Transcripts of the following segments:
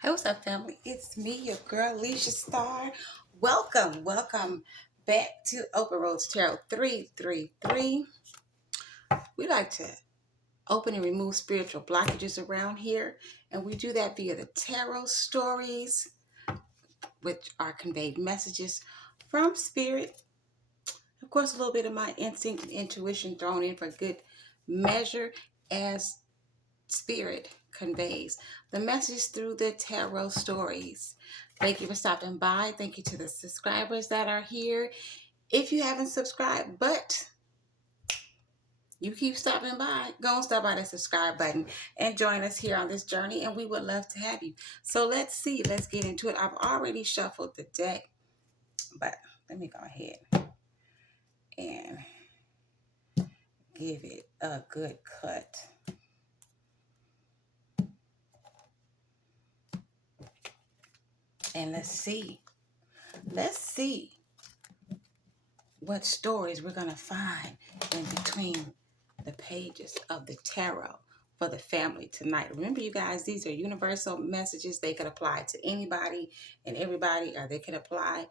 Hey, what's up, family? It's me, your girl, Leisha Star. Welcome back to Open Roads Tarot 333. We like to open and remove spiritual blockages around here, and we do that via the tarot stories, which are conveyed messages from spirit. Of course, a little bit of my instinct and intuition thrown in for good measure as spirit conveys the message through the tarot stories. Thank you for stopping by. Thank you to the subscribers that are here. If you haven't subscribed, but you keep stopping by, go and stop by the subscribe button and join us here on this journey, and we would love to have you. So let's get into it. I've already shuffled the deck, but let me go ahead and give it a good cut. And let's see what stories we're going to find in between the pages of the tarot for the family tonight. Remember, you guys, these are universal messages. They could apply to anybody and everybody, or they could apply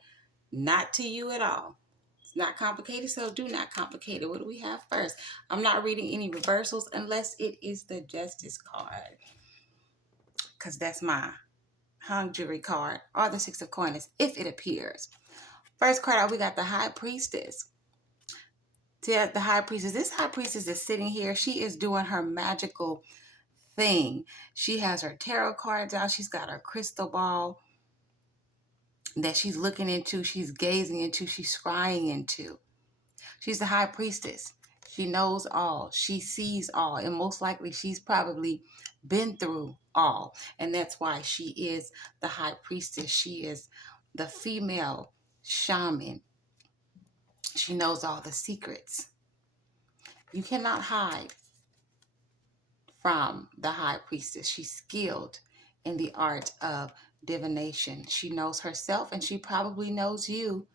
not to you at all. It's not complicated, so do not complicate it. What do we have first? I'm not reading any reversals unless it is the Justice card, because that's my hung jury card, or the Six of Coins if it appears. First card out, we got the High Priestess. The High Priestess. This High Priestess is sitting here. She is doing her magical thing. She has her tarot cards out. She's got her crystal ball that she's looking into, she's gazing into, she's scrying into. She's the High Priestess. She knows all. She sees all. And most likely she's probably been through all. And that's why she is the High Priestess. She is the female shaman. She knows all the secrets. You cannot hide from the High Priestess. She's skilled in the art of divination. She knows herself, and she probably knows you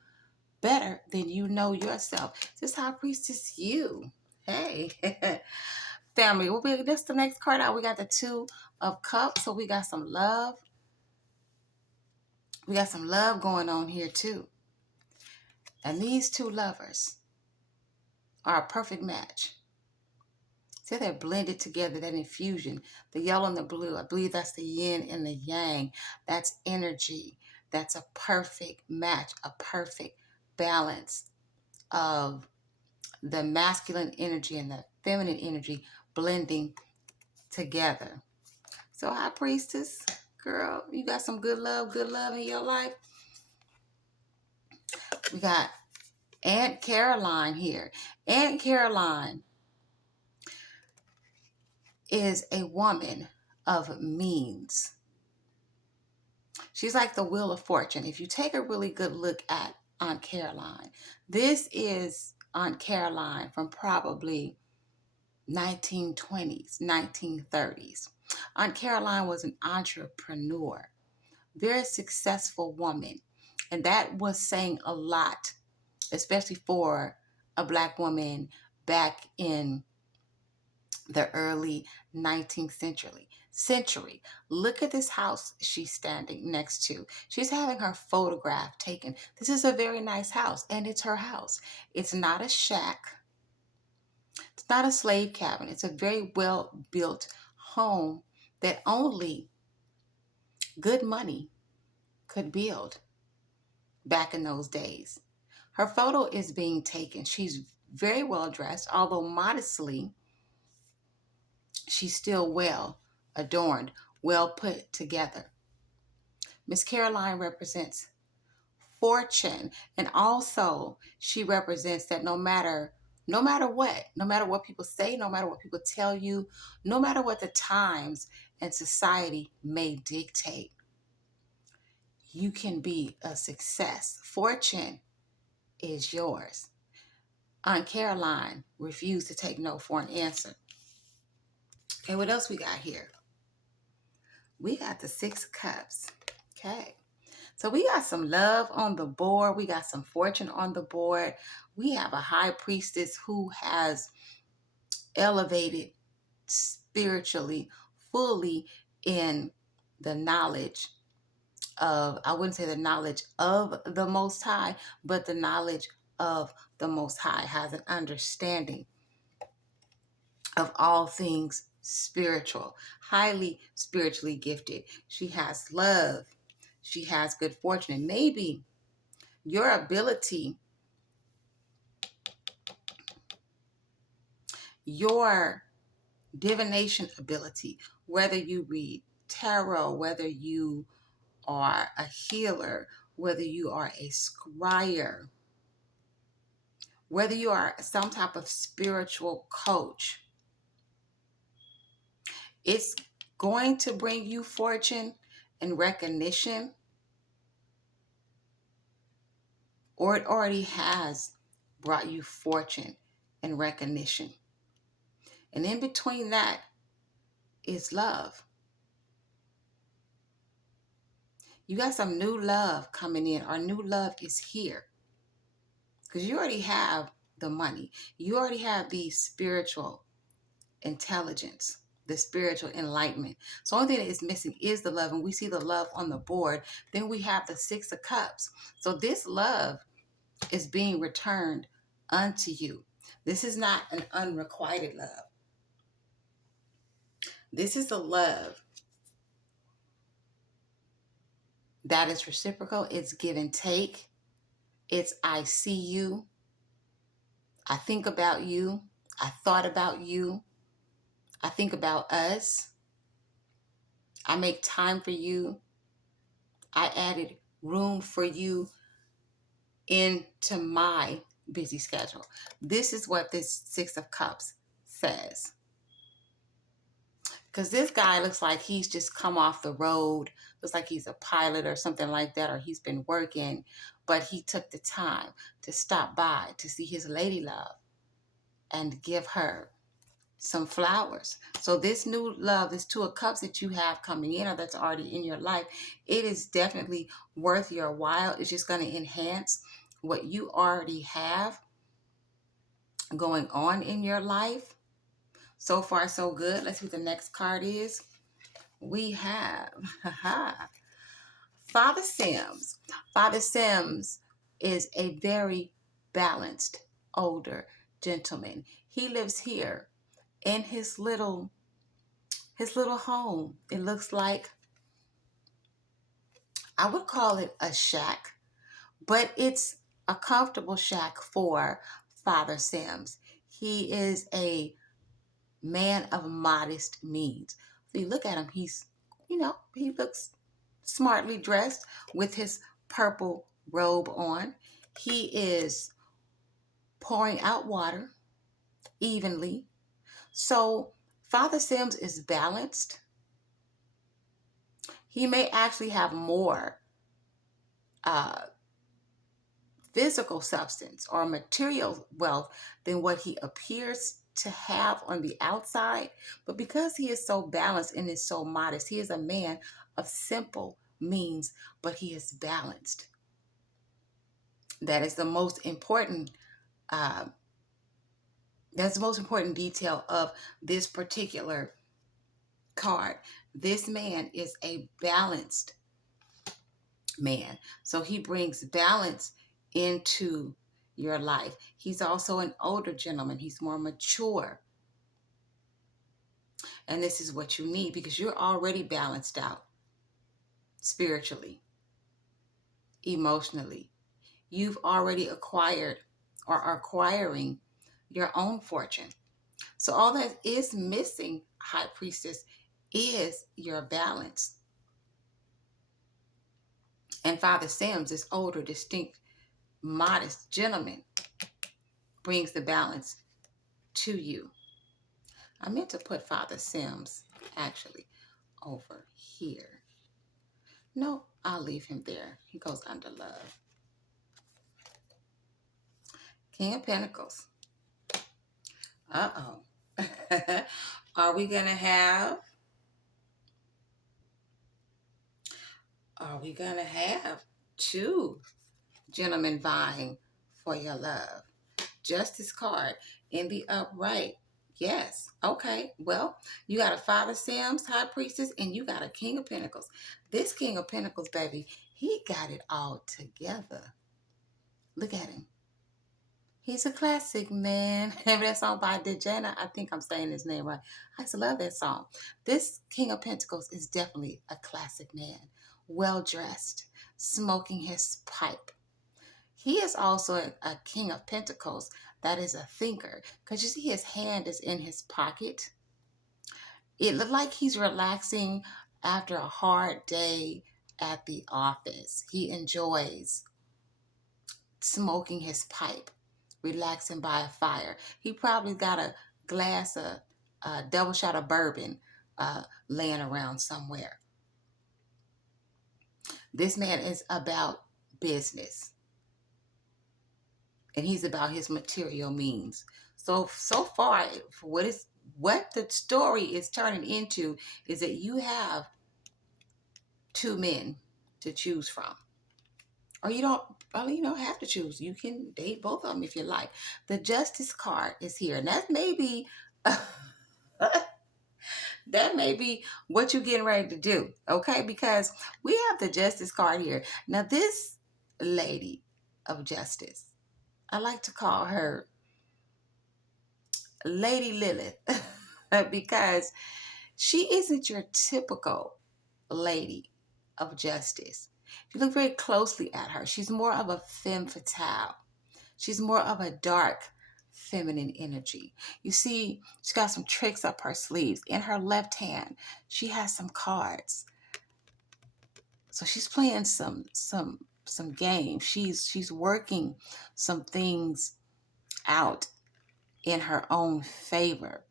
better than you know yourself. This High Priestess, you. Hey. Family, that's the next card out. We got the Two of Cups, so we got some love. We got some love going on here too. And these two lovers are a perfect match. See, they're blended together, that infusion, the yellow and the blue. I believe that's the yin and the yang. That's energy. That's a perfect match, a perfect balance of the masculine energy and the feminine energy blending together. So, High Priestess, girl, you got some good love in your life. We got Aunt Caroline here. Aunt Caroline is a woman of means. She's like the Wheel of Fortune. If you take a really good look at Aunt Caroline, this is Aunt Caroline from probably 1920s, 1930s. Aunt Caroline was an entrepreneur, very successful woman. And that was saying a lot, especially for a Black woman back in the early 19th century. Look at this house she's standing next to. She's having her photograph taken. This is a very nice house, and it's her house. It's not a shack. It's not a slave cabin. It's a very well-built home that only good money could build back in those days. Her photo is being taken. She's very well dressed, although modestly, she's still well adorned, well put together. Miss Caroline represents fortune, and also she represents that no matter what people say, no matter what people tell you, no matter what the times and society may dictate, you can be a success. Fortune is yours. Aunt Caroline refused to take no for an answer. Okay, what else we got here? We got the Six of Cups. Okay. So we got some love on the board. We got some fortune on the board. We have a High Priestess who has elevated spiritually, fully in the knowledge of, I wouldn't say the knowledge of the Most High, but the knowledge of the Most High, has an understanding of all things spiritual, highly spiritually gifted. She has love. She has good fortune. And maybe your ability, your divination ability, whether you read tarot, whether you are a healer, whether you are a scryer, whether you are some type of spiritual coach, it's going to bring you fortune and recognition, or it already has brought you fortune and recognition. And in between that is love. You got some new love coming in, or new love is here. Because you already have the money. You already have the spiritual intelligence, the spiritual enlightenment. So the only thing that is missing is the love. And we see the love on the board. Then we have the Six of Cups. So this love is being returned unto you. This is not an unrequited love. This is a love that is reciprocal. It's give and take. It's I see you. I think about you. I thought about you. I think about us. I make time for you. I added room for you into my busy schedule. This is what this Six of Cups says. Because this guy looks like he's just come off the road, looks like he's a pilot or something like that, or he's been working, but he took the time to stop by to see his lady love and give her some flowers. So this new love, this Two of Cups that you have coming in, or that's already in your life, it is definitely worth your while. It's just going to enhance what you already have going on in your life. So far, so good. Let's see what the next card is. We have Father Sims. Father Sims is a very balanced older gentleman. He lives here in his little home. It looks like, I would call it a shack, but it's a comfortable shack for Father Sims. He is a man of modest means. So you look at him, he looks smartly dressed with his purple robe on. He is pouring out water evenly. So Father Sims is balanced. He may actually have more physical substance or material wealth than what he appears to have on the outside. But because he is so balanced and is so modest, he is a man of simple means, but he is balanced. That is the most important detail of this particular card. This man is a balanced man. So he brings balance into your life. He's also an older gentleman. He's more mature. And this is what you need, because you're already balanced out spiritually, emotionally. You've already acquired or are acquiring your own fortune. So all that is missing, High Priestess, is your balance. And Father Sims, this older, distinct, modest gentleman, brings the balance to you. I meant to put Father Sims actually over here. No, I'll leave him there. He goes under love. King of Pentacles. Uh-oh. Are we going to have two gentlemen vying for your love? Justice card in the upright. Yes. Okay. Well, you got a Father Sims, High Priestess, and you got a King of Pentacles. This King of Pentacles, baby, he got it all together. Look at him. He's a classic, man. Remember that song by Dejana? I think I'm saying his name right. I used to love that song. This King of Pentacles is definitely a classic man. Well dressed, smoking his pipe. He is also a King of Pentacles that is a thinker. Because you see his hand is in his pocket. It looked like he's relaxing after a hard day at the office. He enjoys smoking his pipe, relaxing by a fire. He probably got a glass of double shot of bourbon laying around somewhere. This man is about business, and he's about his material means. So far, what the story is turning into is that you have two men to choose from. Or you don't probably you don't have to choose. You can date both of them if you like. The Justice card is here. And that may be that may be what you're getting ready to do. Okay? Because we have the Justice card here. Now this lady of justice, I like to call her Lady Lilith because she isn't your typical lady of justice. If you look very closely at her, she's more of a femme fatale. She's more of a dark feminine energy. You see, she's got some tricks up her sleeves. In her left hand, she has some cards. So she's playing some games. She's working some things out in her own favor.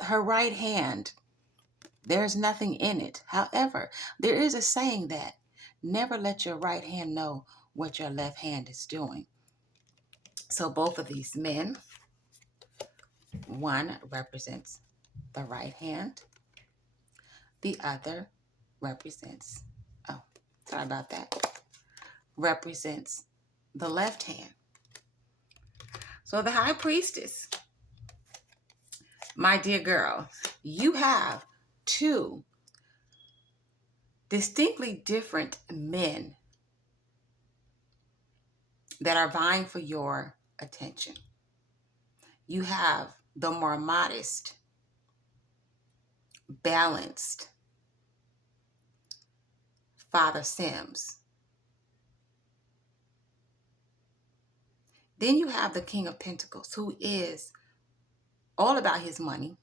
Her right hand, there's nothing in it. However, there is a saying that never let your right hand know what your left hand is doing. So both of these men, one represents the right hand, the other represents, oh, sorry about that, represents the left hand. So the High Priestess, my dear girl, you have two distinctly different men that are vying for your attention. You have the more modest, balanced Father Sims. Then you have the King of Pentacles, who is all about his money.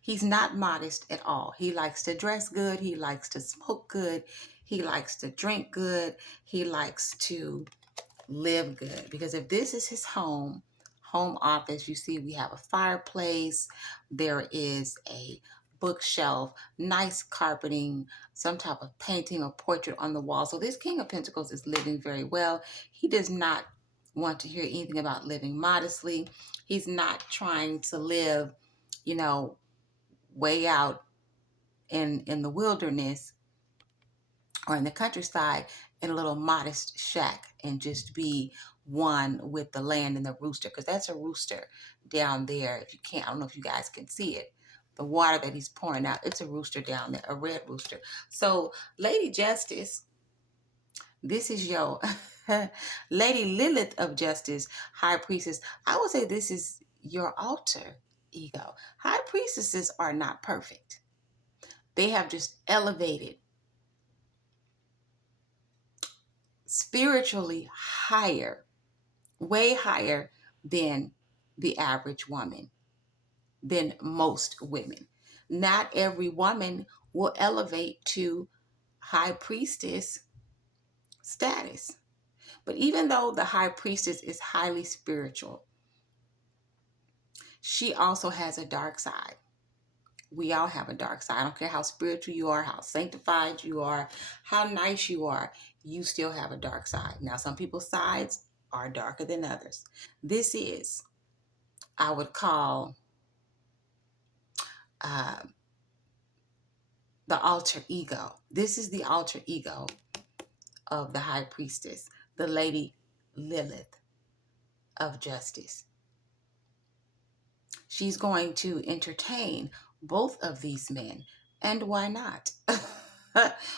He's not modest at all. He likes to dress good. He likes to smoke good. He likes to drink good. He likes to live good. Because if this is his home office, you see we have a fireplace. There is a bookshelf, nice carpeting, some type of painting or portrait on the wall. So this King of Pentacles is living very well. He does not want to hear anything about living modestly. He's not trying to live, way out in the wilderness or in the countryside in a little modest shack and just be one with the land and the rooster, because that's a rooster down there. If you can't, I don't know if you guys can see it, the water that he's pouring out, it's a rooster down there, a red rooster. So Lady Justice, this is your Lady Lilith of Justice, High Priestess. I would say this is your alter ego. High Priestesses are not perfect. They have just elevated spiritually higher, way higher than the average woman, than most women. Not every woman will elevate to high priestess status. But even though the high priestess is highly spiritual, she also has a dark side. We all have a dark side. I don't care how spiritual you are, how sanctified you are, how nice you are, you still have a dark side. Now, some people's sides are darker than others. This is, I would call, uh, the alter ego. This is the alter ego of the High Priestess, the Lady Lilith of Justice. She's going to entertain both of these men. And why not?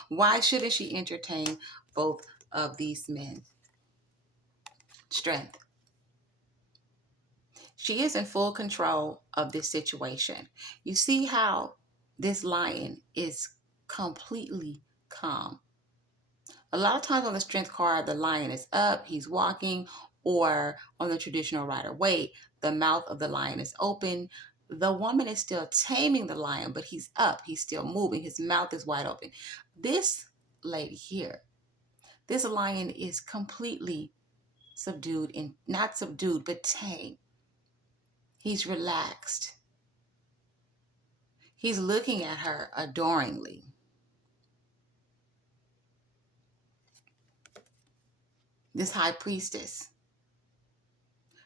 Why shouldn't she entertain both of these men? Strength. She is in full control of this situation. You see how this lion is completely calm. A lot of times on the strength card, the lion is up, he's walking, or on the traditional Rider-Waite, the mouth of the lion is open. The woman is still taming the lion, but he's up, he's still moving, his mouth is wide open. This lady here, this lion is completely subdued, and not subdued, but tame. He's relaxed. He's looking at her adoringly. This high priestess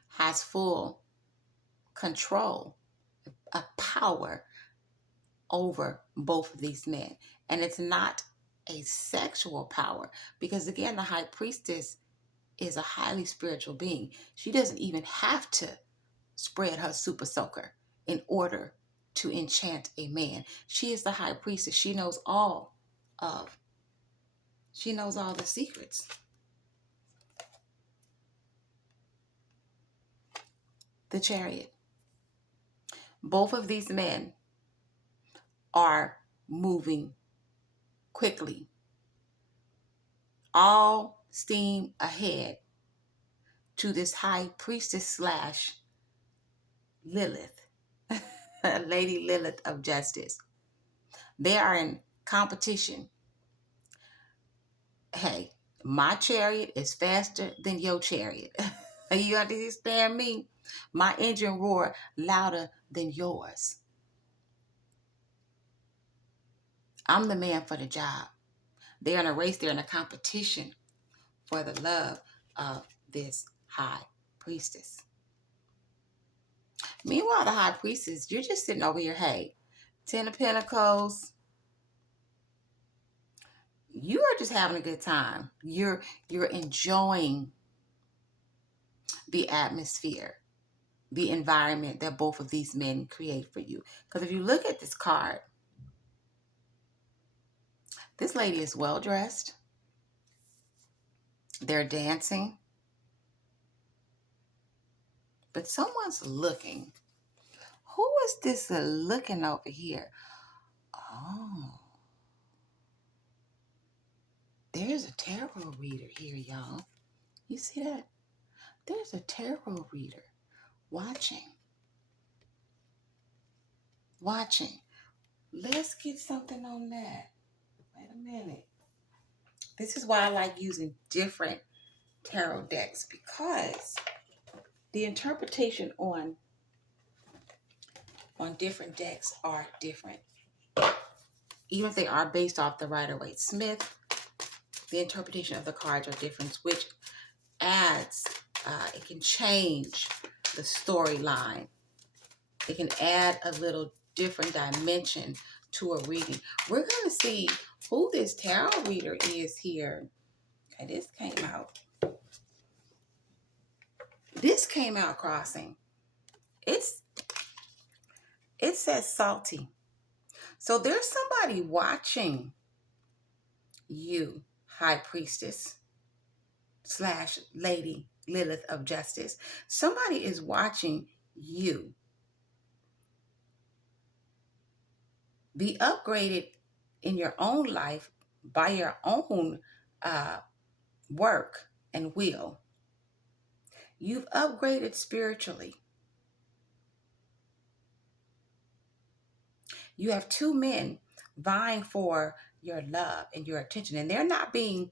has full control, a power over both of these men. And it's not a sexual power, because again, the high priestess is a highly spiritual being. She doesn't even have to spread her super soaker in order to enchant a man. She is the high priestess. She knows all the secrets. The Chariot. Both of these men are moving quickly, all steam ahead to this high priestess slash Lilith, Lady Lilith of Justice. They are in competition. Hey, my chariot is faster than your chariot. You understand me? My engine roar louder than yours. I'm the man for the job. They're in a race. They're in a competition for the love of this high priestess. Meanwhile, the high priestess, you're just sitting over here. Hey, Ten of Pentacles. You are just having a good time. You're enjoying the atmosphere, the environment that both of these men create for you. Because if you look at this card, this lady is well dressed. They're dancing. But someone's looking. Who is this looking over here? Oh, there's a tarot reader here, y'all. You see that? There's a tarot reader watching. Let's get something on that. Wait a minute. This is why I like using different tarot decks, because the interpretation on different decks are different. Even if they are based off the Rider-Waite-Smith, the interpretation of the cards are different, which adds, it can change the storyline. It can add a little different dimension to a reading. We're going to see who this tarot reader is here. Okay, this came out crossing. It says salty. So there's somebody watching you, high priestess slash Lady Lilith of Justice. Somebody is watching you be upgraded in your own life by your own work and will. You've upgraded spiritually. You have two men vying for your love and your attention, and they're not being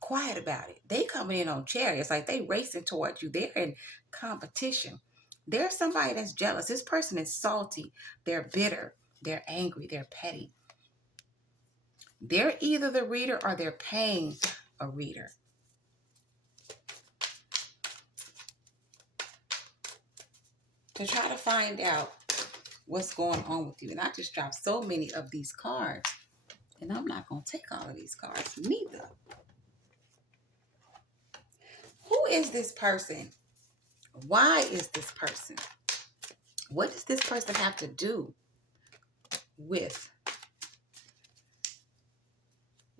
quiet about it. They coming in on chariots, like they racing towards you. They're in competition. There's somebody that's jealous. This person is salty. They're bitter. They're angry. They're petty. They're either the reader or they're paying a reader. To try to find out what's going on with you. And I just dropped so many of these cards. And I'm not going to take all of these cards neither. Who is this person? Why is this person What does this person have to do with?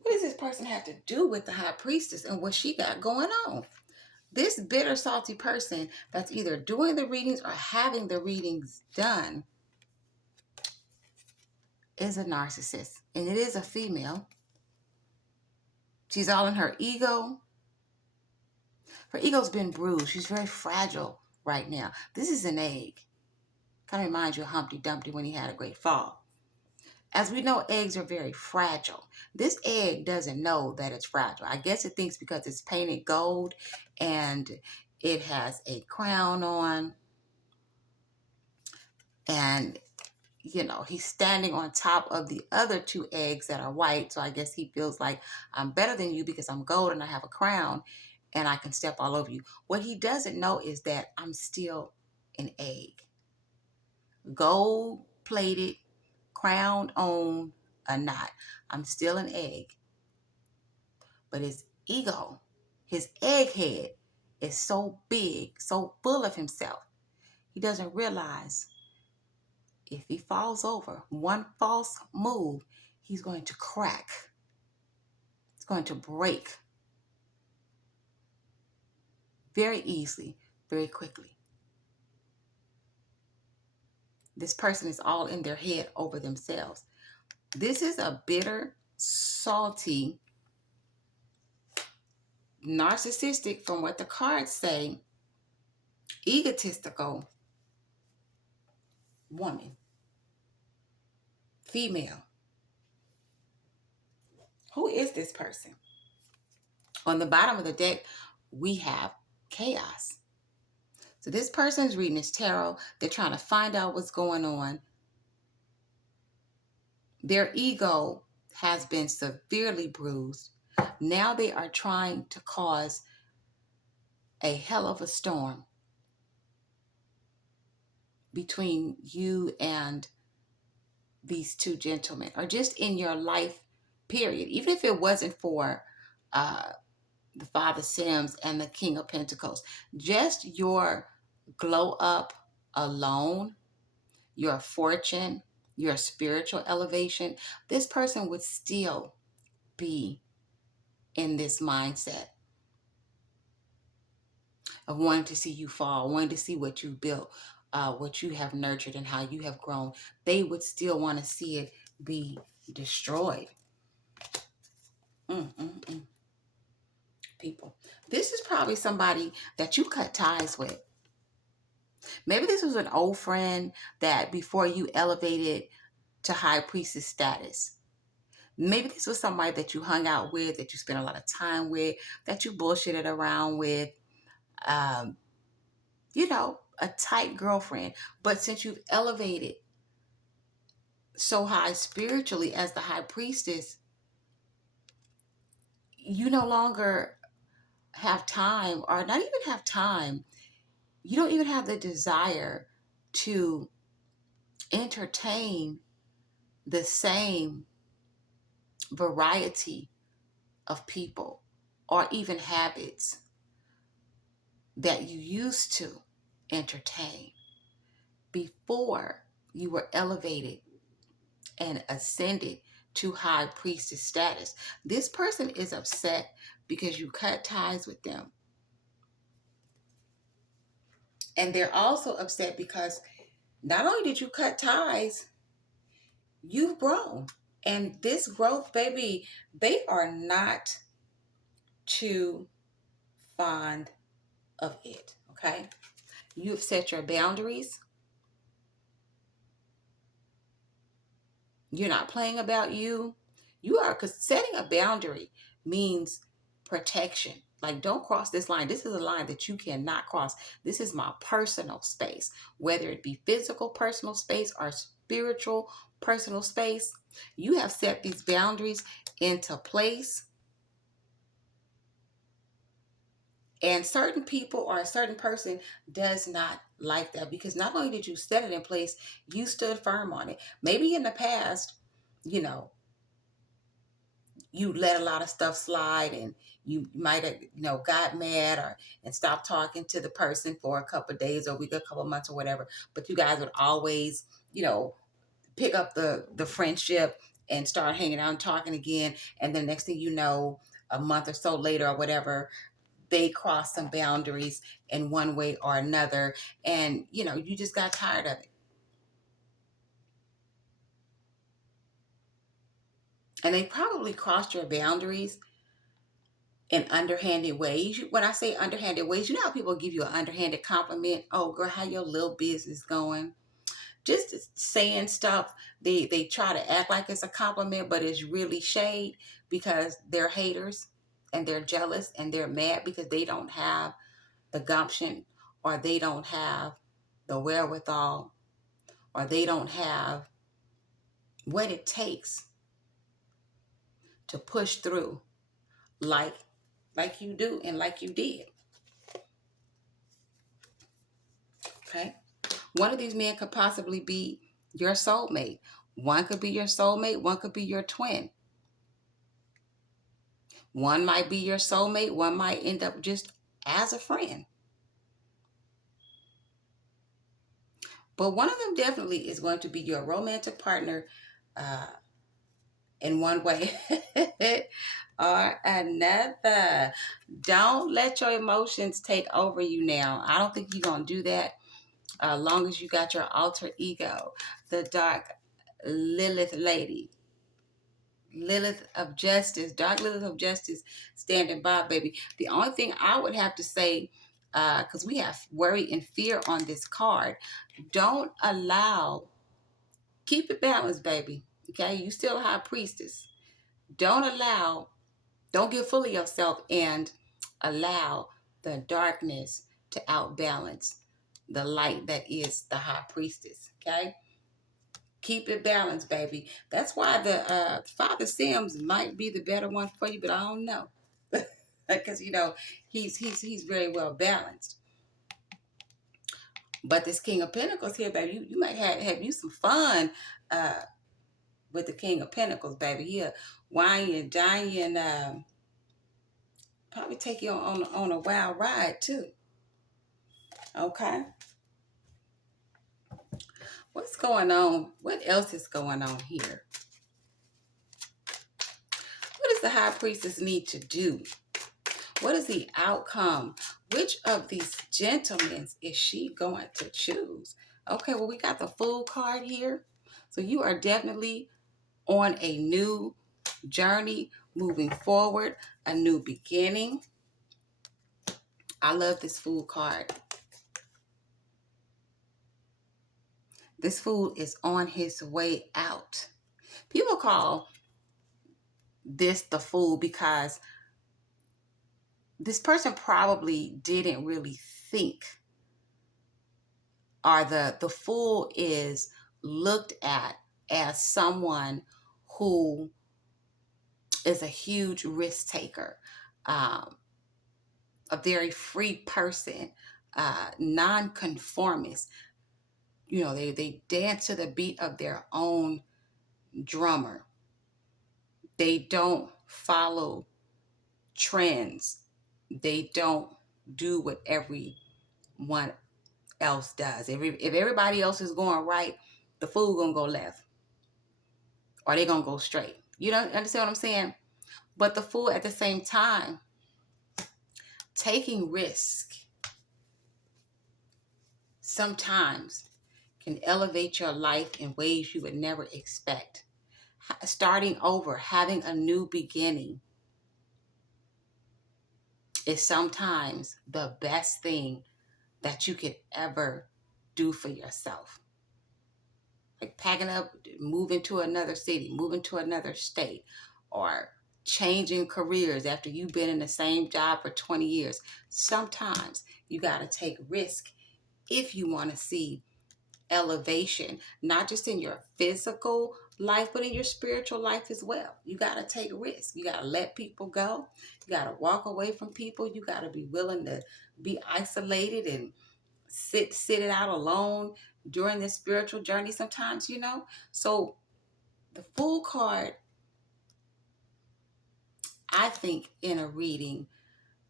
What does this person have to do with the high priestess and what she got going on? This bitter, salty person that's either doing the readings or having the readings done is a narcissist. And it is a female. She's all in her ego. Her ego's been bruised. She's very fragile right now. This is an egg. Kind of reminds you of Humpty Dumpty when he had a great fall. As we know, eggs are very fragile. This egg doesn't know that it's fragile. I guess it thinks because it's painted gold and it has a crown on, and you know, he's standing on top of the other two eggs that are white. So I guess he feels like I'm better than you because I'm gold and I have a crown and I can step all over you. What he doesn't know is that I'm still an egg. Gold plated, crowned on a knot. I'm still an egg. But his ego, his egghead, is so big, so full of himself. He doesn't realize if he falls over, one false move, he's going to crack. It's going to break very easily, very quickly. This person is all in their head over themselves. This is a bitter, salty, narcissistic, from what the cards say, egotistical woman, female. Who is this person? On the bottom of the deck, we have chaos. So this person is reading this tarot. They're trying to find out what's going on. Their ego has been severely bruised. Now they are trying to cause a hell of a storm between you and these two gentlemen, or just in your life period. Even if it wasn't for the Father Sims and the King of Pentacles, just your glow up alone, your fortune, your spiritual elevation, this person would still be in this mindset of wanting to see you fall, wanting to see what you built, what you have nurtured and how you have grown. They would still want to see it be destroyed. People, this is probably somebody that you cut ties with. Maybe this was an old friend that before you elevated to high priestess status. Maybe this was somebody that you hung out with, that you spent a lot of time with, that you bullshitted around with. You know, a tight girlfriend. But since you've elevated so high spiritually as the high priestess, you no longer have time, or not even have time. You don't even have the desire to entertain the same variety of people or even habits that you used to entertain before you were elevated and ascended to high priestess status. This person is upset because you cut ties with them. And they're also upset because not only did you cut ties, you've grown. And this growth, baby, they are not too fond of it, okay? You've set your boundaries. You're not playing about you. You are, because setting a boundary means protection. Like, don't cross this line. This is a line that you cannot cross. This is my personal space, whether it be physical personal space or spiritual personal space. You have set these boundaries into place. And certain people or a certain person does not like that, because not only did you set it in place, you stood firm on it. Maybe in the past, you know, you let a lot of stuff slide, and you might have, got mad and stopped talking to the person for a couple of days or a week, a couple of months or whatever. But you guys would always, pick up the friendship and start hanging out and talking again. And the next thing you know, a month or so later or whatever, they cross some boundaries in one way or another. And, you just got tired of it. And they probably crossed your boundaries in underhanded ways. When I say underhanded ways, you know how people give you an underhanded compliment? Oh, girl, how your little business going? Just saying stuff. They try to act like it's a compliment, but it's really shade, because they're haters and they're jealous and they're mad because they don't have the gumption, or they don't have the wherewithal, or they don't have what it takes to push through like you do and like you did. Okay? One of these men could possibly be your soulmate. One could be your soulmate, one could be your twin. One might be your soulmate, one might end up just as a friend. But one of them definitely is going to be your romantic partner, uh, in one way or another. Don't let your emotions take over you now. I don't think you're going to do that as long as you got your alter ego, the dark Lilith lady. Lilith of Justice, Dark Lilith of Justice, standing by, baby. The only thing I would have to say, because we have worry and fear on this card, don't allow, keep it balanced, baby. Okay, you still a high priestess. Don't get full of yourself and allow the darkness to outbalance the light that is the high priestess. Okay, keep it balanced, baby. That's why the Father Sims might be the better one for you, but I don't know, because he's very well balanced. But this King of Pentacles here, baby, you might have you some fun with the King of Pentacles, baby. He'll wine and dine you, and probably take you on a wild ride too. Okay, what's going on? What else is going on here? What does the High Priestess need to do? What is the outcome? Which of these gentlemen is she going to choose? Okay, well, we got the Fool card here. So you are definitely on a new journey, moving forward, a new beginning. I love this Fool card. This Fool is on his way out. People call this the Fool because this person probably didn't really think, or the Fool is looked at as someone who is a huge risk taker, um, a very free person, non-conformist. They dance to the beat of their own drummer. They don't follow trends. They don't do what everyone else does. If everybody else is going right, the Fool gonna go left, or they gonna go straight. You don't understand what I'm saying? But the Fool at the same time, taking risk sometimes can elevate your life in ways you would never expect. Starting over, having a new beginning is sometimes the best thing that you could ever do for yourself. Like packing up, moving to another city, moving to another state, or changing careers after you've been in the same job for 20 years. Sometimes you got to take risk if you want to see elevation, not just in your physical life, but in your spiritual life as well. You got to take risks. You got to let people go. You got to walk away from people. You got to be willing to be isolated and sit it out alone during this spiritual journey sometimes. So the Fool card I think in a reading,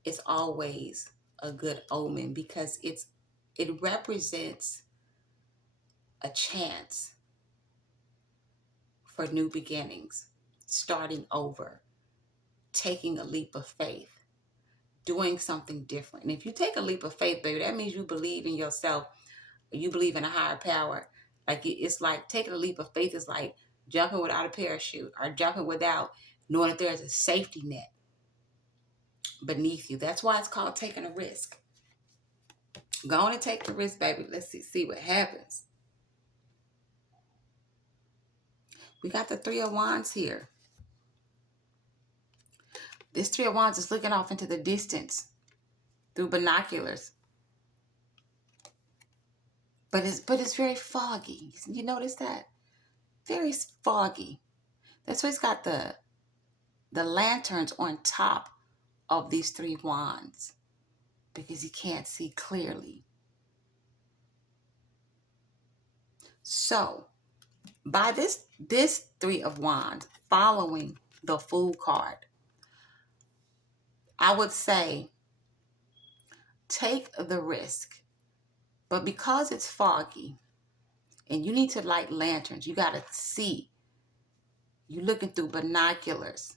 it's always a good omen because it represents a chance for new beginnings, starting over, taking a leap of faith, doing something different. And if you take a leap of faith, baby, that means you believe in yourself, or you believe in a higher power. Like it's like taking a leap of faith is like jumping without a parachute or jumping without knowing that there's a safety net beneath you. That's why it's called taking a risk. Go on and take the risk, baby. Let's see what happens. We got the Three of Wands here. This Three of Wands is looking off into the distance through binoculars. But it's very foggy. You notice that? Very foggy. That's why it's got the lanterns on top of these three wands because you can't see clearly. So by this Three of Wands following the Fool card, I would say take the risk. But because it's foggy and you need to light lanterns, you got to see. You're looking through binoculars.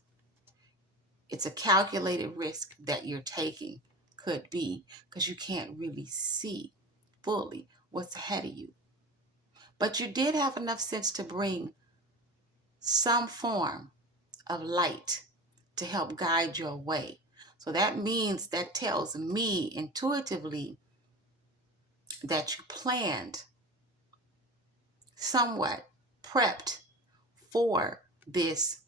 It's a calculated risk that you're taking, could be, because you can't really see fully what's ahead of you. But you did have enough sense to bring some form of light to help guide your way. So that tells me intuitively that you planned, somewhat prepped for this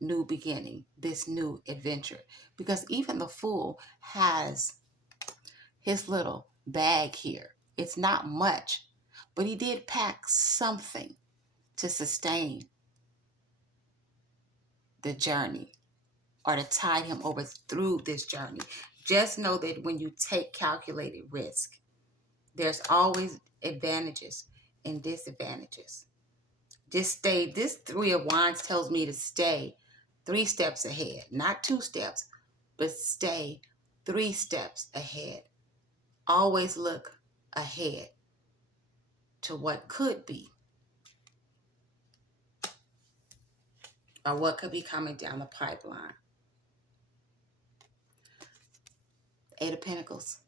new beginning, this new adventure. Because even the Fool has his little bag here. It's not much, but he did pack something to sustain the journey or to tide him over through this journey. Just know that when you take calculated risk, there's always advantages and disadvantages. Just stay. This Three of Wands tells me to stay 3 steps ahead, not 2 steps, but stay 3 steps ahead. Always look ahead to what could be or what could be coming down the pipeline. Eight of Pentacles.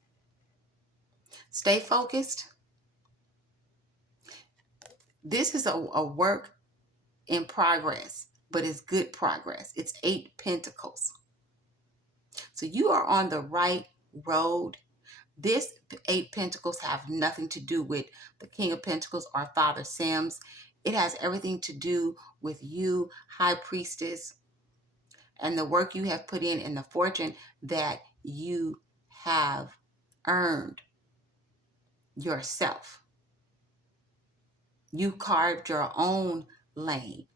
Stay focused. This is a work in progress, but it's good progress. It's 8 Pentacles. So you are on the right road. This 8 Pentacles have nothing to do with the King of Pentacles or Father Sims. It has everything to do with you, High Priestess, and the work you have put in and the fortune that you have earned yourself. You carved your own lane.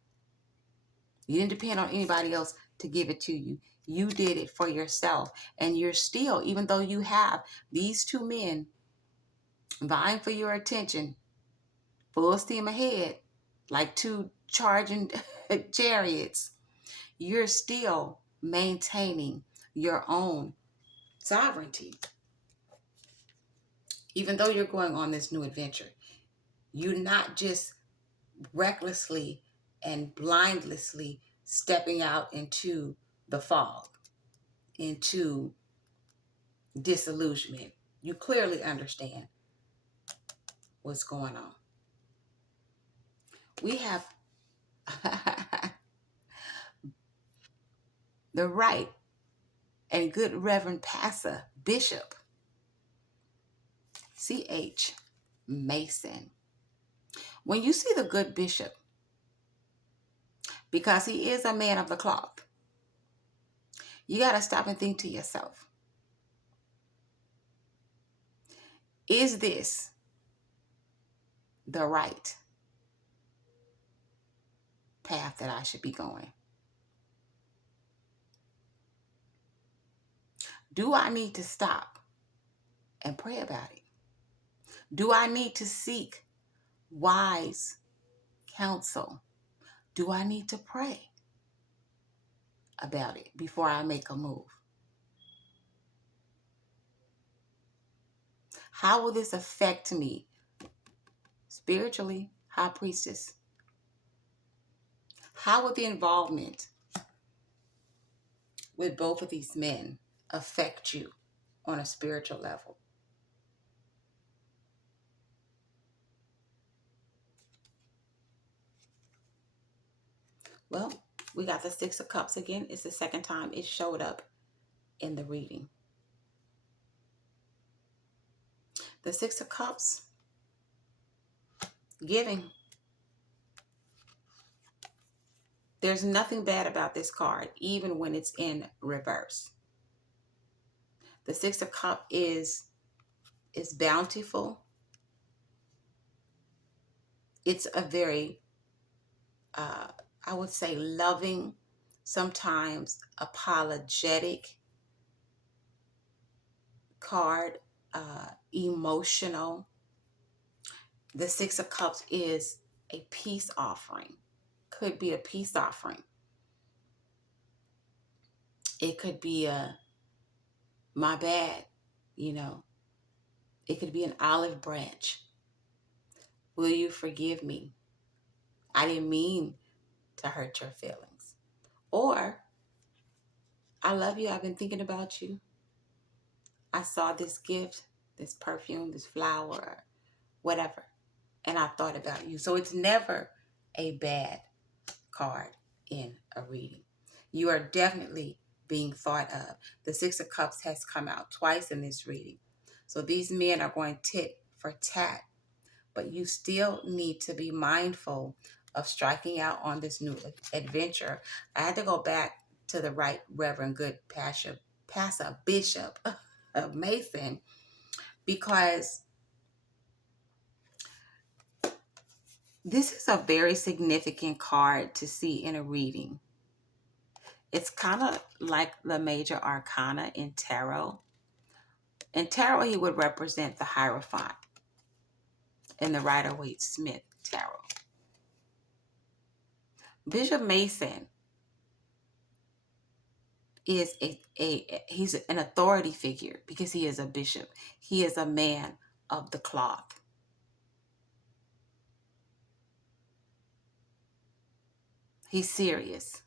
You didn't depend on anybody else to give it to you. You did it for yourself. And you're still, even though you have these 2 men vying for your attention, full steam ahead, like 2 charging chariots, you're still maintaining your own sovereignty. Even though you're going on this new adventure, you're not just recklessly and blindlessly stepping out into the fog, into disillusionment. You clearly understand what's going on. We have the right and good Reverend Pastor Bishop C.H. Mason. When you see the good bishop, because he is a man of the cloth, you got to stop and think to yourself, is this the right path that I should be going? Do I need to stop and pray about it? Do I need to seek wise counsel? Do I need to pray about it before I make a move? How will this affect me spiritually, High Priestess? How will the involvement with both of these men affect you on a spiritual level? Well, we got the Six of Cups again. It's the second time it showed up in the reading. The Six of Cups, giving. There's nothing bad about this card, even when it's in reverse. The Six of Cups is bountiful. It's a very, I would say, loving, sometimes apologetic card, emotional. The Six of Cups is a peace offering. Could be a peace offering. It could be a, my bad, you know. It could be an olive branch. Will you forgive me? I didn't mean to hurt your feelings. Or, I love you. I've been thinking about you. I saw this gift, this perfume, this flower, whatever, and I thought about you. So it's never a bad card in a reading. You are definitely being thought of. The Six of Cups has come out twice in this reading. So these men are going tit for tat, but you still need to be mindful of striking out on this new adventure. I had to go back to the Right Reverend Good Pastor Bishop of Mason, because this is a very significant card to see in a reading. It's kind of like the major arcana in tarot. In tarot, he would represent the Hierophant in the Rider-Waite-Smith tarot. Bishop Mason is he's an authority figure because he is a bishop. He is a man of the cloth. He's serious.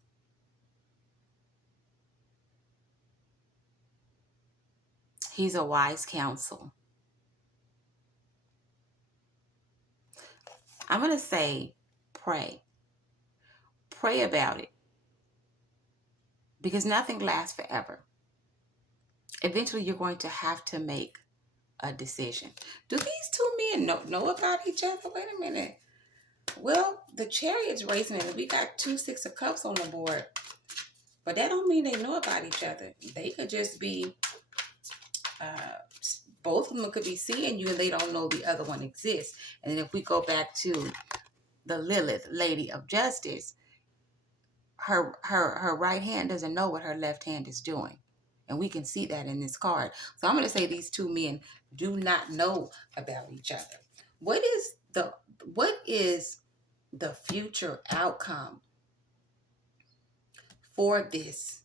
He's a wise counsel. I'm going to say pray. Pray about it, because nothing lasts forever. Eventually, you're going to have to make a decision. Do these two men know about each other? Wait a minute. Well, the Chariot's racing and we got two Six of Cups on the board. But that don't mean they know about each other. They could just be, both of them could be seeing you and they don't know the other one exists. And then if we go back to the Lilith, Lady of Justice, her right hand doesn't know what her left hand is doing. And we can see that in this card. So I'm going to say these two men do not know about each other. What is the future outcome for this,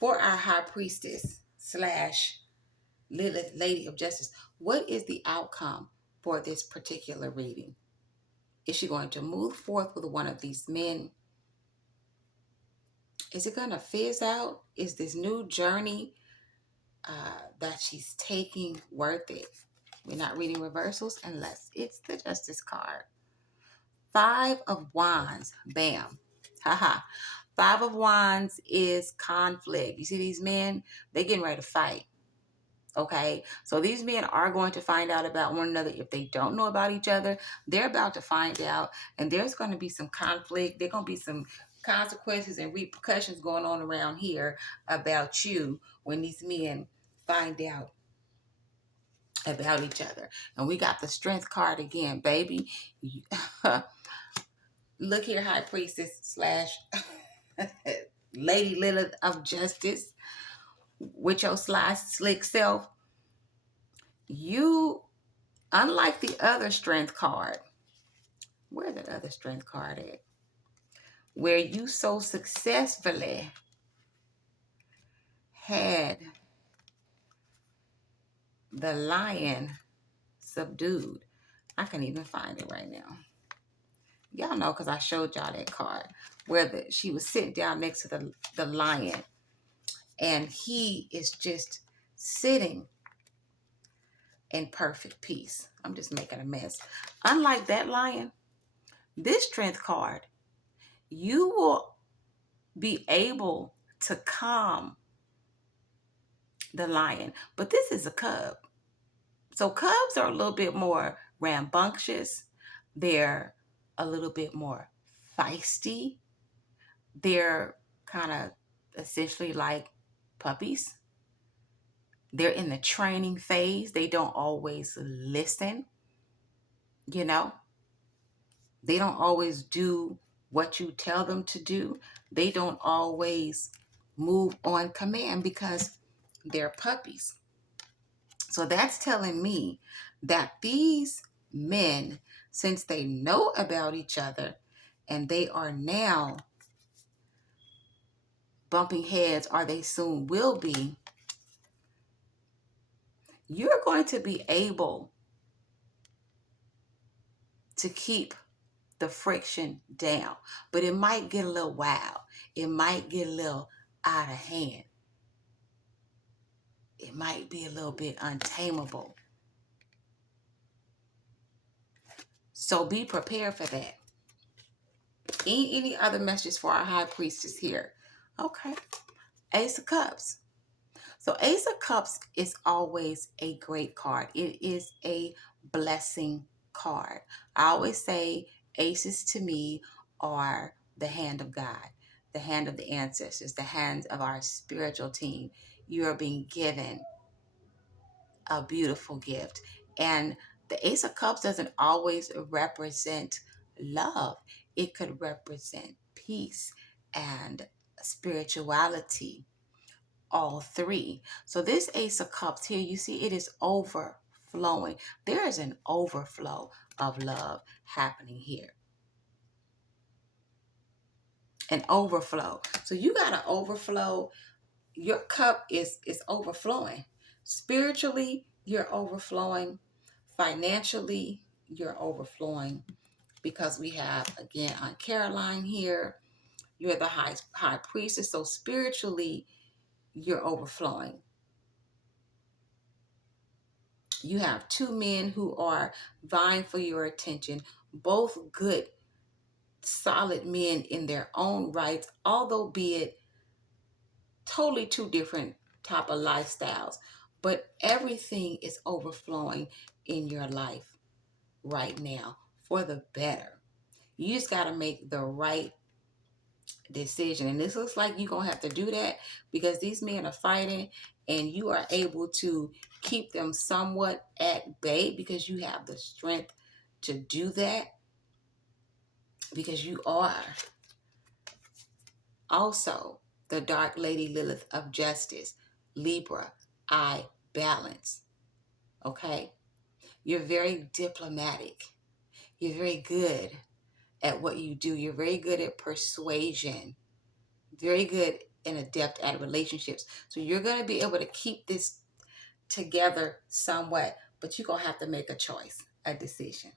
for our High Priestess / Lilith, Lady of Justice? What is the outcome for this particular reading? Is she going to move forth with one of these men? Is it going to fizz out? Is this new journey that she's taking worth it? We're not reading reversals unless it's the Justice card. Five of Wands. Bam. Haha. Five of Wands is conflict. You see these men? They're getting ready to fight. Okay? So these men are going to find out about one another. If they don't know about each other, they're about to find out. And there's going to be some conflict. There's going to be some consequences and repercussions going on around here about you when these men find out about each other. And we got the Strength card again, baby. Look here, High Priestess / Lady Lilith of Justice, with your sly, slick self. You, unlike the other Strength card, where's that other Strength card at? where you so successfully had the lion subdued. I can't even find it right now. Y'all know because I showed y'all that card where she was sitting down next to the lion, and he is just sitting in perfect peace. I'm just making a mess. Unlike that lion, this strength card, you will be able to calm the lion. But this is a cub. So cubs are a little bit more rambunctious. They're a little bit more feisty. They're kind of essentially like puppies. They're in the training phase. They don't always listen, you know. They don't always do what you tell them to do. They don't always move on command because they're puppies. So that's telling me that these men, since they know about each other and they are now bumping heads, or they soon will be, you're going to be able to keep the friction down. But it might get a little wild. It might get a little out of hand. It might be a little bit untamable. So be prepared for that. Any other messages for our high priestess here? Okay. Ace of Cups. So Ace of Cups is always a great card. It is a blessing card. I always say aces to me are the hand of God, the hand of the ancestors, the hands of our spiritual team. You are being given a beautiful gift. And the Ace of Cups doesn't always represent love. It could represent peace and spirituality, all three. So this Ace of Cups here, you see it is overflowing. There is an overflow of love happening here. An overflow. So you got an overflow. Your cup is overflowing. Spiritually, you're overflowing. Financially, you're overflowing, because we have, again, Aunt Caroline here. You're the high priestess. So spiritually, you're overflowing. You have two men who are vying for your attention, both good, solid men in their own rights, although be it totally two different type of lifestyles. But everything is overflowing in your life right now for the better. You just got to make the right decision. And this looks like you're going to have to do that, because these men are fighting and you are able to keep them somewhat at bay because you have the strength to do that, because you are also the dark lady Lilith of justice, Libra, I balance. Okay? You're very diplomatic. You're very good at what you do. You're very good at persuasion. Very good and adept at relationships. So you're going to be able to keep this together somewhat, but you're going to have to make a choice, a decision.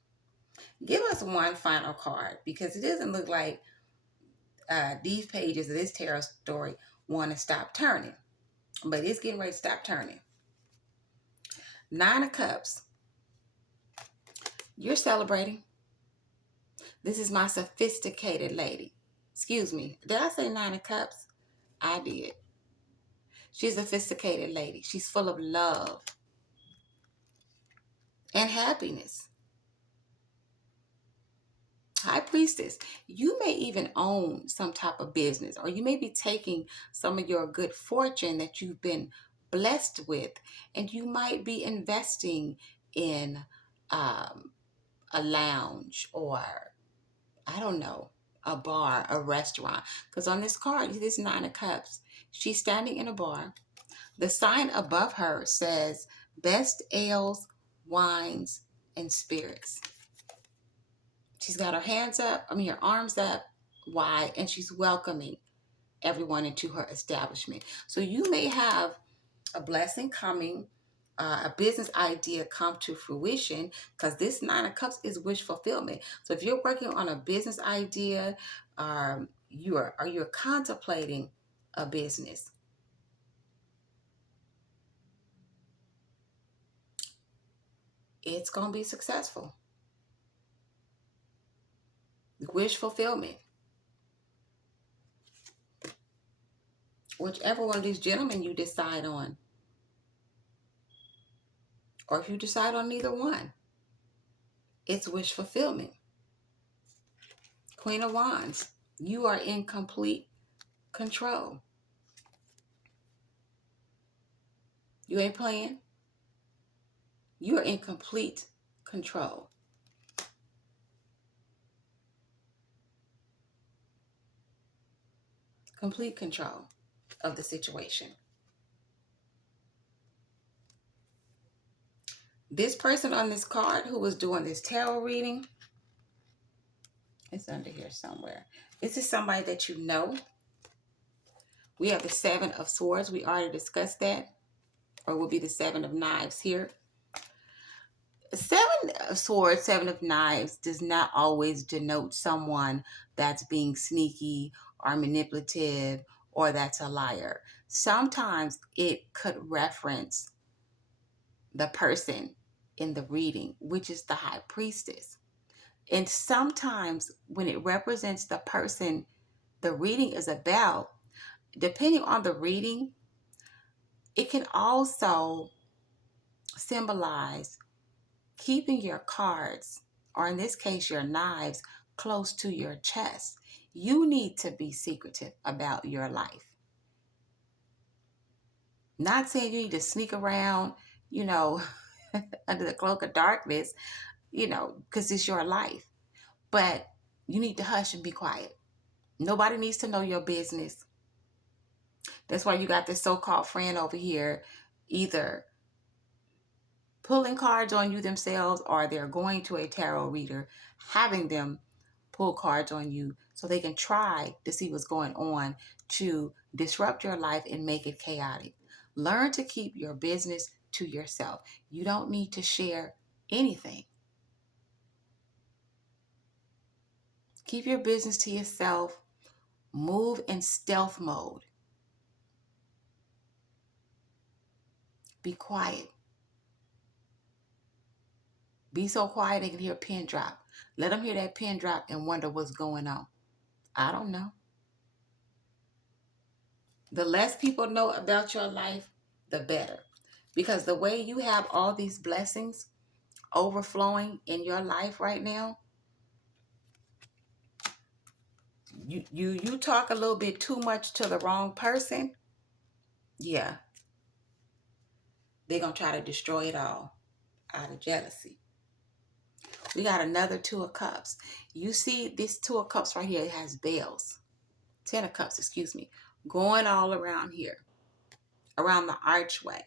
Give us one final card, because it doesn't look like these pages of this tarot story want to stop turning, but it's getting ready to stop turning. Nine of Cups. You're celebrating. This is my sophisticated lady. Excuse me. Did I say Nine of Cups? I did. She's a sophisticated lady. She's full of love and happiness. High Priestess, you may even own some type of business, or you may be taking some of your good fortune that you've been blessed with, and you might be investing in a lounge, or I don't know, a bar, a restaurant. Because on this card, this Nine of Cups, she's standing in a bar. The sign above her says best ales, wines, and spirits. She's got her arms up Why? And she's welcoming everyone into her establishment. So you may have a blessing coming, a business idea come to fruition, because this Nine of Cups is wish fulfillment. So if you're working on a business idea, you're contemplating a business, it's going to be successful. Wish fulfillment. Whichever one of these gentlemen you decide on, or if you decide on neither one, it's wish fulfillment. Queen of Wands, you are in complete control. You ain't playing. You're in complete control. Complete control of the situation. This person on this card who was doing this tarot reading, it's under here somewhere. This is somebody that you know. We have the Seven of Swords. We already discussed that. Or will be the Seven of Knives here. Seven of Swords, Seven of Knives does not always denote someone that's being sneaky or manipulative or that's a liar. Sometimes it could reference the person in the reading, which is the High Priestess. And sometimes when it represents the person the reading is about, depending on the reading, it can also symbolize keeping your cards, or in this case, your knives, close to your chest. You need to be secretive about your life. Not saying you need to sneak around, under the cloak of darkness, because it's your life. But you need to hush and be quiet. Nobody needs to know your business. That's why you got this so-called friend over here, either pulling cards on you themselves or they're going to a tarot reader, having them pull cards on you so they can try to see what's going on to disrupt your life and make it chaotic. Learn to keep your business to yourself. You don't need to share anything. Keep your business to yourself. Move in stealth mode. Be quiet. Be so quiet they can hear a pin drop. Let them hear that pin drop and wonder what's going on. I don't know. The less people know about your life, the better. Because the way you have all these blessings overflowing in your life right now, you talk a little bit too much to the wrong person, yeah, they're going to try to destroy it all out of jealousy. We got another Two of Cups. You see this Two of Cups right here, it has bells. Ten of Cups, excuse me, going all around here, around the archway.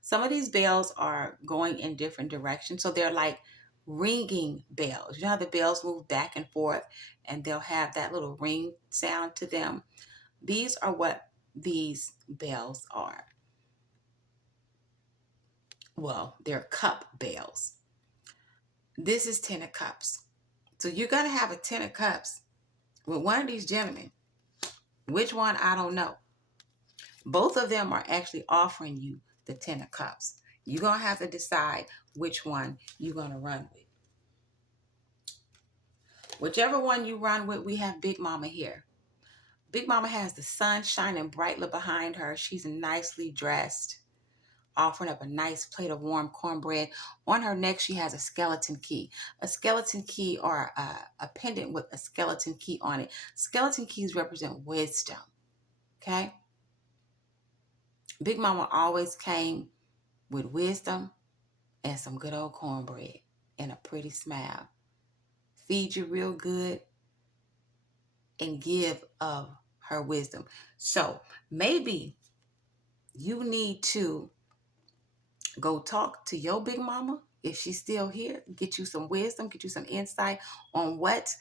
Some of these bells are going in different directions, so they're like ringing bells. You know how the bells move back and forth and they'll have that little ring sound to them? These are what these bells are. Well, they're cup bells. This is Ten of Cups. So you're going to have a Ten of Cups with one of these gentlemen. Which one, I don't know. Both of them are actually offering you the Ten of Cups. You're going to have to decide which one you're going to run with. Whichever one you run with, we have Big Mama here. Big Mama has the sun shining brightly behind her. She's nicely dressed, offering up a nice plate of warm cornbread. On her neck, she has a skeleton key. A skeleton key, or a pendant with a skeleton key on it. Skeleton keys represent wisdom, okay? Big Mama always came with wisdom and some good old cornbread and a pretty smile. Feed you real good and give of her wisdom. So maybe you need to go talk to your Big Mama if she's still here. Get you some wisdom, get you some insight on what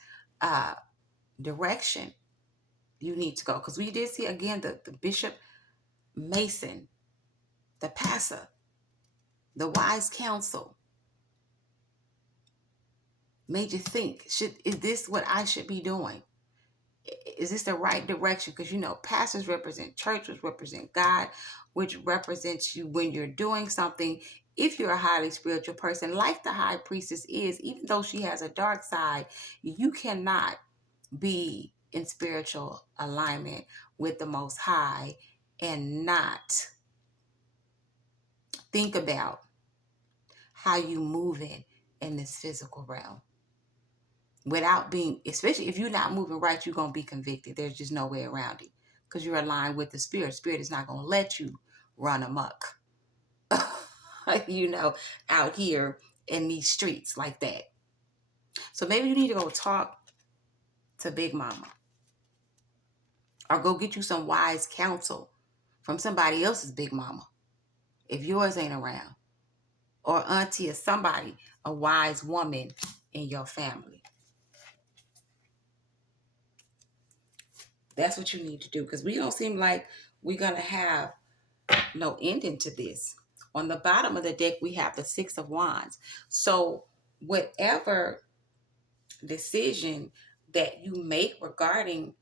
direction you need to go. Because we did see again the Bishop Mason, the pastor, the wise counsel made you think, is this what I should be doing? Is this the right direction? Because pastors represent churches, represent God, which represents you when you're doing something. If you're a highly spiritual person, like the high priestess is, even though she has a dark side, you cannot be in spiritual alignment with the Most High and not think about how you moving in this physical realm without being, especially if you're not moving right, you're going to be convicted. There's just no way around it because you're aligned with the Spirit. Spirit is not going to let you run amok, out here in these streets like that. So maybe you need to go talk to Big Mama or go get you some wise counsel from somebody else's Big Mama if yours ain't around, or auntie or somebody, a wise woman in your family. That's what you need to do, because we don't seem like we're going to have no ending to this. On the bottom of the deck, we have the Six of Wands. So whatever decision that you make regarding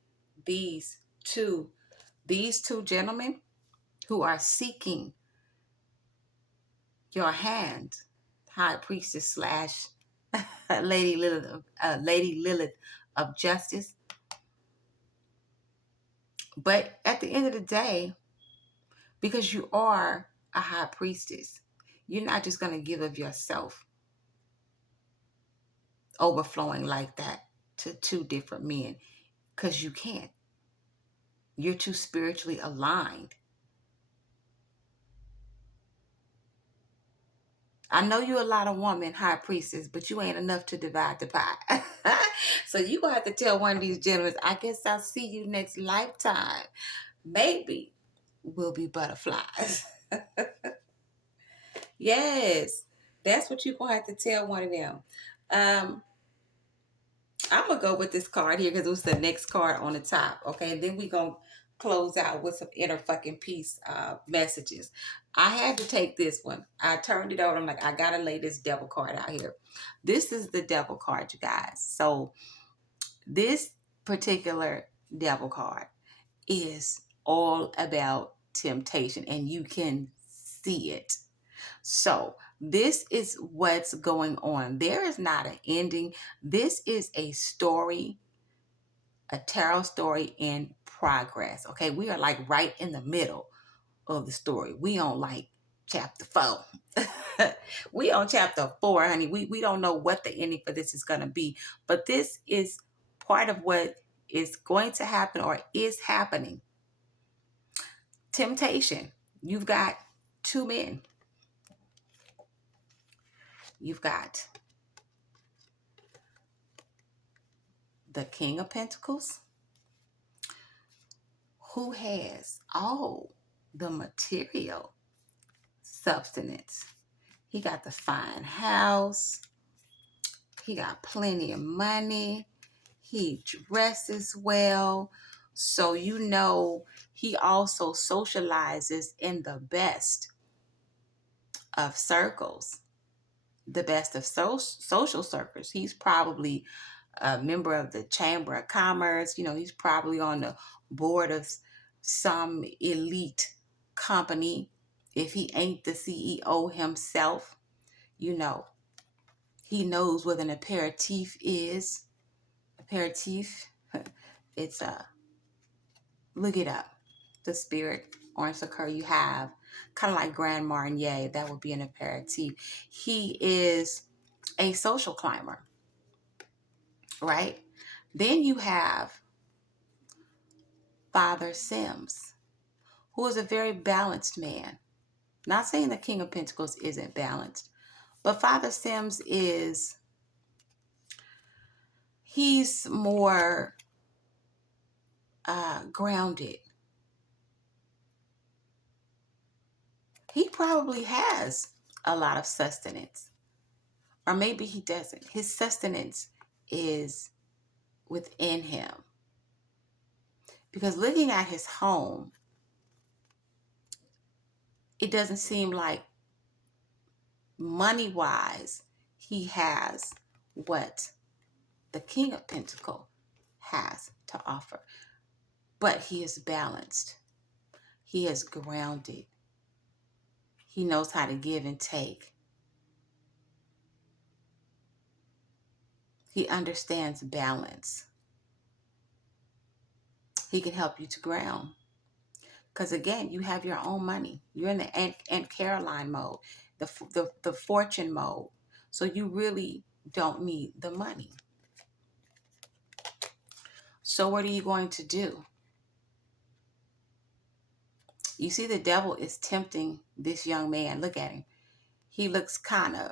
these two gentlemen who are seeking your hand, High Priestess slash Lady Lilith of Justice. But at the end of the day, because you are a high priestess, you're not just going to give of yourself overflowing like that to two different men, because you can't. You're too spiritually aligned. I know you're a lot of woman high priestess, but you ain't enough to divide the pie. So you're going to have to tell one of these gentlemen, I guess I'll see you next lifetime. Maybe we'll be butterflies. Yes, that's what you're going to have to tell one of them. I'm going to go with this card here because it was the next card on the top. Okay, and then we're going to close out with some inner fucking peace messages. I had to take this one. I turned it over. I'm like, I got to lay this devil card out here. This is the devil card, you guys. So this particular devil card is all about temptation, and you can see it. So this is what's going on. There is not an ending. This is a story, a tarot story in progress. Okay, we are like right in the middle of the story. We on like chapter 4. We on chapter 4, honey. We don't know what the ending for this is going to be, but this is part of what is going to happen or is happening. Temptation. You've got two men. You've got the King of Pentacles, who has all the material substance. He got the fine house. He got plenty of money. He dresses well. So he also socializes in the best of circles, the best of social circles. He's probably a member of the Chamber of Commerce. He's probably on the board of some elite company. If he ain't the CEO himself, he knows what an aperitif is. Aperitif, it's look it up. The spirit orange liqueur you have, kind of like Grand Marnier, that would be an aperitif. He is a social climber, right? Then you have Father Sims, who is a very balanced man. Not saying the King of Pentacles isn't balanced, but Father Sims he's more grounded. He probably has a lot of sustenance, or maybe he doesn't. His sustenance is within him. Because looking at his home, it doesn't seem like money-wise he has what the King of Pentacles has to offer. But he is balanced. He is grounded. He knows how to give and take. He understands balance. He can help you to ground. Because again, you have your own money. You're in the Aunt Caroline mode, the fortune mode. So you really don't need the money. So what are you going to do? You see, the devil is tempting this young man. Look at him. He looks kind of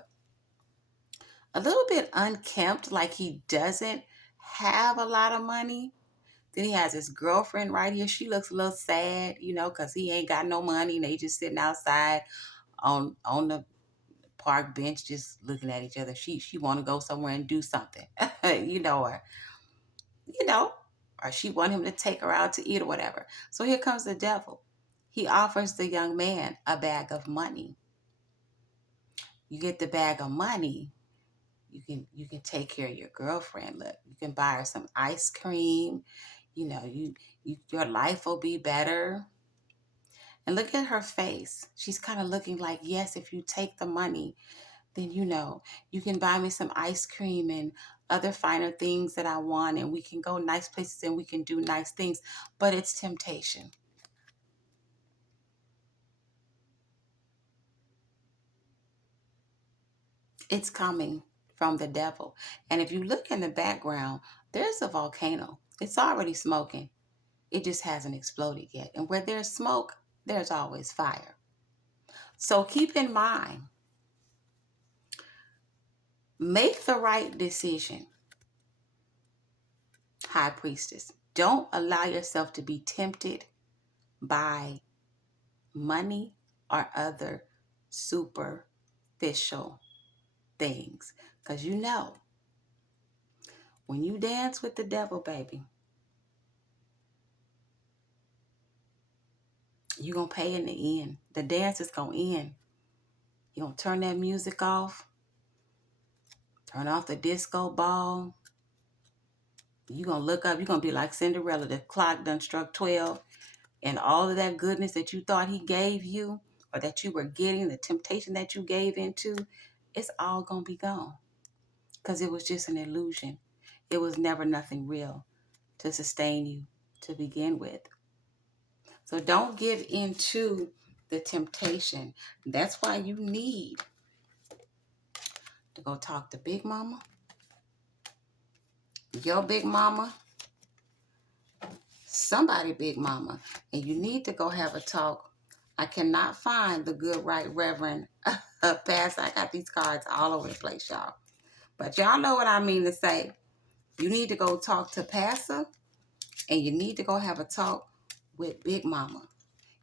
a little bit unkempt, like he doesn't have a lot of money. Then he has his girlfriend right here. She looks a little sad, you know, because he ain't got no money. And they just sitting outside on the park bench just looking at each other. She want to go somewhere and do something, you know, or she want him to take her out to eat or whatever. So here comes the devil. He offers the young man a bag of money. You get the bag of money, you can take care of your girlfriend. Look, you can buy her some ice cream. You know, your life will be better. And look at her face. She's kind of looking like, yes, if you take the money, then, you know, you can buy me some ice cream and other finer things that I want. And we can go nice places and we can do nice things. But it's temptation. It's coming from the devil. And if you look in the background, there's a volcano. It's already smoking. It just hasn't exploded yet. And where there's smoke, there's always fire. So keep in mind, make the right decision, High Priestess. Don't allow yourself to be tempted by money or other superficial things. Because you know, when you dance with the devil, baby, you're going to pay in the end. The dance is going to end. You're going to turn that music off. Turn off the disco ball. You're going to look up. You're going to be like Cinderella. The clock done struck 12. And all of that goodness that you thought he gave you, or that you were getting, the temptation that you gave into, it's all going to be gone. Because it was just an illusion. It was never nothing real to sustain you to begin with. So don't give into the temptation. That's why you need to go talk to Big Mama, your Big Mama, somebody Big Mama, and you need to go have a talk. I cannot find the good right Reverend Pastor. I got these cards all over the place, y'all. But y'all know what I mean to say. You need to go talk to Pastor, and you need to go have a talk with Big Mama.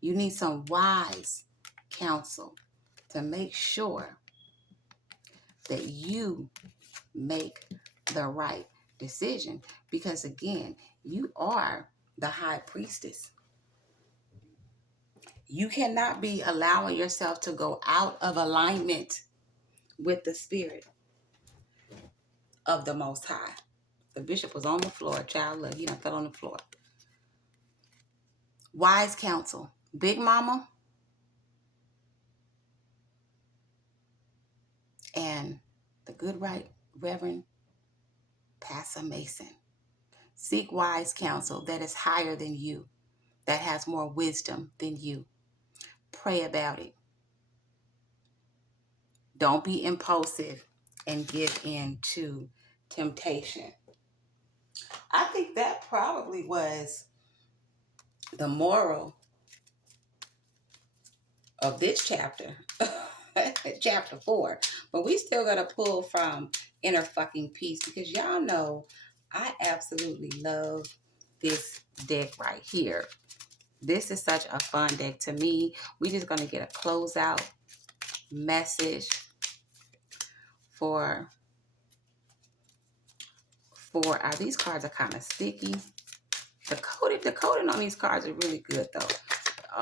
You need some wise counsel to make sure that you make the right decision. Because again, you are the High Priestess. You cannot be allowing yourself to go out of alignment with the spirit of the Most High. The bishop was on the floor. Child, look, he done fell on the floor. Wise counsel. Big Mama and the good right Reverend Pastor Mason. Seek wise counsel that is higher than you, that has more wisdom than you. Pray about it. Don't be impulsive and give in to temptation. I think that probably was the moral of this chapter, chapter 4. But we still got to pull from Inner Fucking Peace, because y'all know I absolutely love this deck right here. This is such a fun deck to me. We're just going to get a closeout message for these cards are kind of sticky. The coding on these cards are really good though.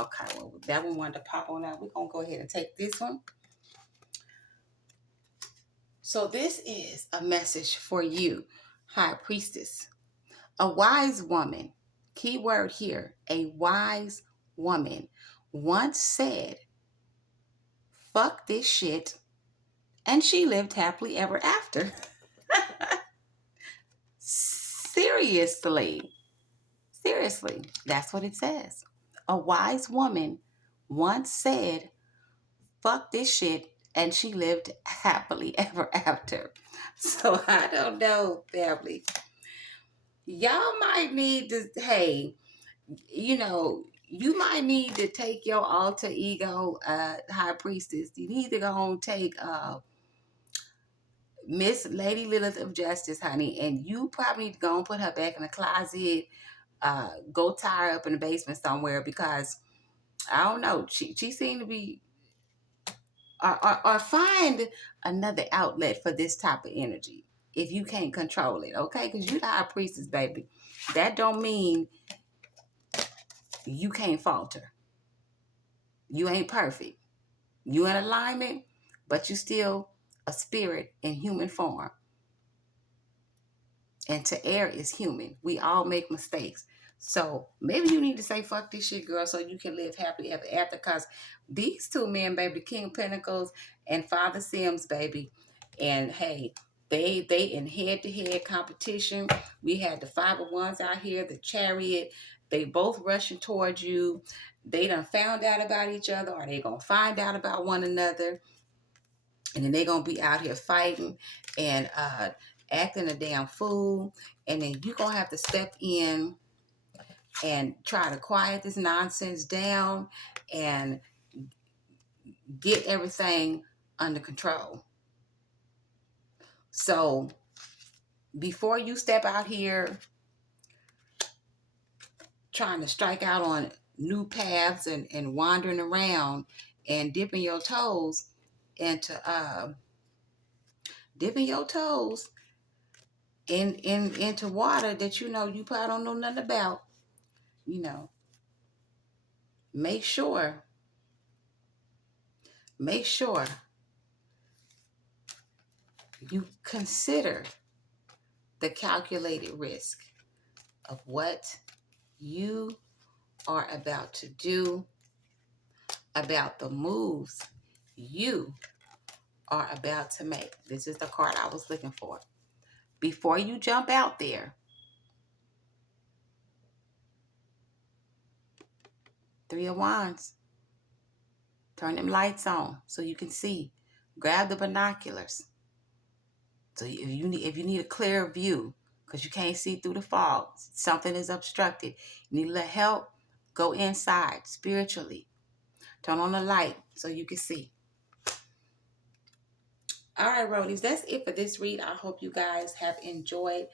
Okay, well, that one wanted to pop on out. We're going to go ahead and take this one. So this is a message for you, High Priestess. A wise woman, key word here, a wise woman once said, fuck this shit, and she lived happily ever after. Seriously. Seriously, that's what it says. A wise woman once said, fuck this shit, and she lived happily ever after. So I don't know, family. Y'all might need to, hey, you might need to take your alter ego, High Priestess. You need to go and take Miss Lady Lilith of Justice, honey, and you probably need to go and put her back in the closet. Go tie her up in the basement somewhere, because I don't know. She seemed to be, or find another outlet for this type of energy if you can't control it, okay? Because you the High Priestess, baby. That don't mean you can't falter. You ain't perfect. You in alignment, but you still a spirit in human form. And to err is human. We all make mistakes. So maybe you need to say, fuck this shit, girl, so you can live happily ever after. Because these two men, baby, King of Pentacles and Father Sims, baby, and hey, they in head-to-head competition. We had the Five of Wands out here, the Chariot. They both rushing towards you. They done found out about each other, or they gonna find out about one another. And then they gonna be out here fighting and acting a damn fool. And then you gonna have to step in and try to quiet this nonsense down and get everything under control. So before you step out here trying to strike out on new paths and wandering around and dipping your toes into into water that you probably don't know nothing about, make sure you consider the calculated risk of what you are about to do, about the moves you are about to make. This is the card I was looking for. Before you jump out there, Three of Wands. Turn them lights on so you can see. Grab the binoculars. So if you need a clear view, because you can't see through the fog, something is obstructed, you need a little help, go inside spiritually. Turn on the light so you can see. All right, Roadies, that's it for this read. I hope you guys have enjoyed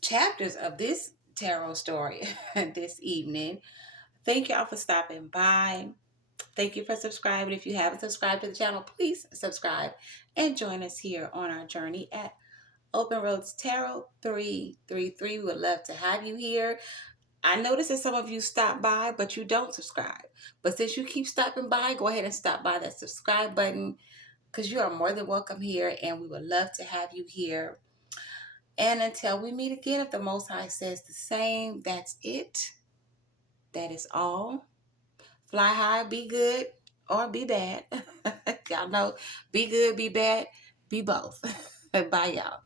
chapters of this tarot story this evening. Thank y'all for stopping by. Thank you for subscribing. If you haven't subscribed to the channel, please subscribe and join us here on our journey at Open Roads Tarot 333. We would love to have you here. I noticed that some of you stop by, but you don't subscribe. But since you keep stopping by, go ahead and stop by that subscribe button, because you are more than welcome here, and we would love to have you here. And until we meet again, if the Most High says the same, that's it. That is all. Fly high, be good, or be bad. Y'all know, be good, be bad, be both. Bye, y'all.